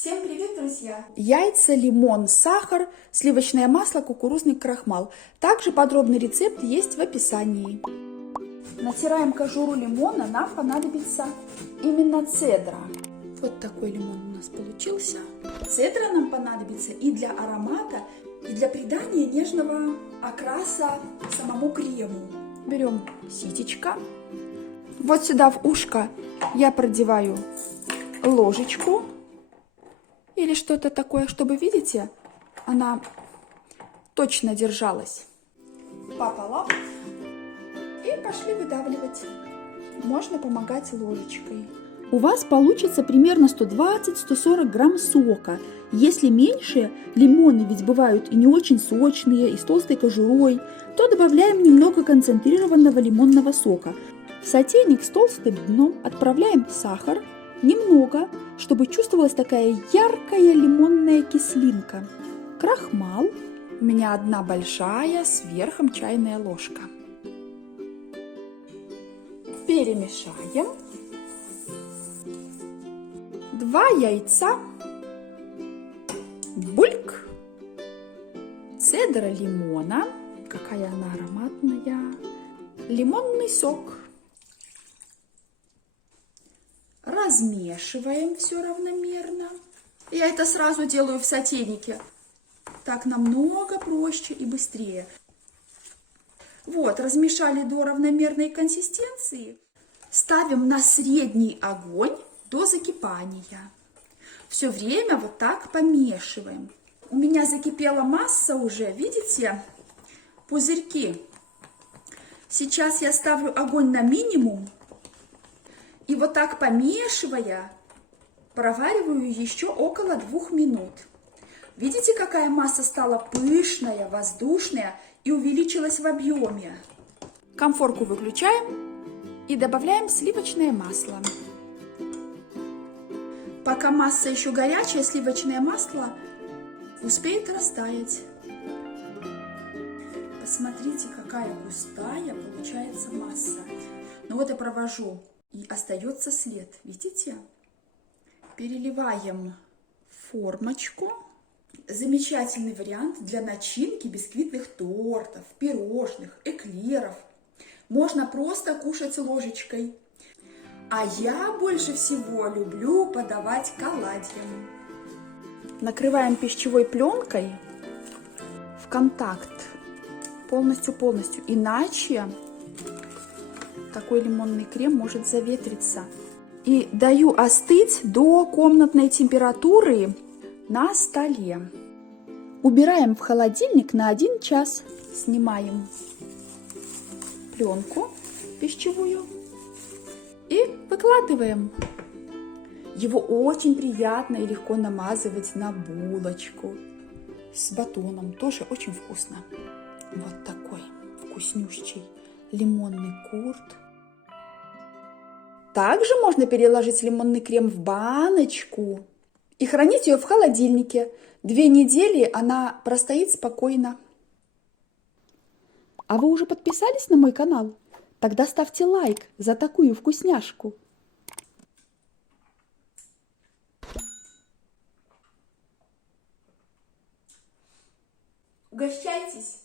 Всем привет, друзья! Яйца, лимон, сахар, сливочное масло, кукурузный крахмал. Также подробный рецепт есть в описании. Натираем кожуру лимона, нам понадобится именно цедра. Вот такой лимон у нас получился. Цедра нам понадобится и для аромата, и для придания нежного окраса самому крему. Берем ситечко. Вот сюда в ушко я продеваю ложечку или что-то такое, чтобы, видите, она точно держалась пополам. И пошли выдавливать. Можно помогать ложечкой. У вас получится примерно 120-140 грамм сока. Если меньше, лимоны ведь бывают и не очень сочные, и с толстой кожурой, то добавляем немного концентрированного лимонного сока. В сотейник с толстым дном отправляем сахар, немного, чтобы чувствовалась такая яркая лимонная кислинка. Крахмал. У меня одна большая, сверху чайная ложка. Перемешаем. 2 яйца. Бульк. Цедра лимона. Какая она ароматная. Лимонный сок. Размешиваем все равномерно. Я это сразу делаю в сотейнике. Так намного проще и быстрее. Вот, размешали до равномерной консистенции. Ставим на средний огонь до закипания. Все время вот так помешиваем. У меня закипела масса уже, видите, пузырьки. Сейчас я ставлю огонь на минимум. И вот так помешивая, провариваю еще около 2 минут. Видите, какая масса стала пышная, воздушная и увеличилась в объеме. Конфорку выключаем и добавляем сливочное масло. Пока масса еще горячая, сливочное масло успеет растаять. Посмотрите, какая густая получается масса. Ну вот я провожу, и остается след. Видите? Переливаем в формочку. Замечательный вариант для начинки бисквитных тортов, пирожных, эклеров. Можно просто кушать ложечкой. А я больше всего люблю подавать к оладьям. Накрываем пищевой пленкой в контакт. Полностью. Иначе такой лимонный крем может заветриться. И даю остыть до комнатной температуры на столе. Убираем в холодильник на 1 час. Снимаем пленку пищевую и выкладываем. Его очень приятно и легко намазывать на булочку с батоном. Тоже очень вкусно. Вот такой вкуснющий лимонный курт. Также можно переложить лимонный крем в баночку и хранить ее в холодильнике. 2 недели она простоит спокойно. А вы уже подписались на мой канал? Тогда ставьте лайк за такую вкусняшку. Угощайтесь!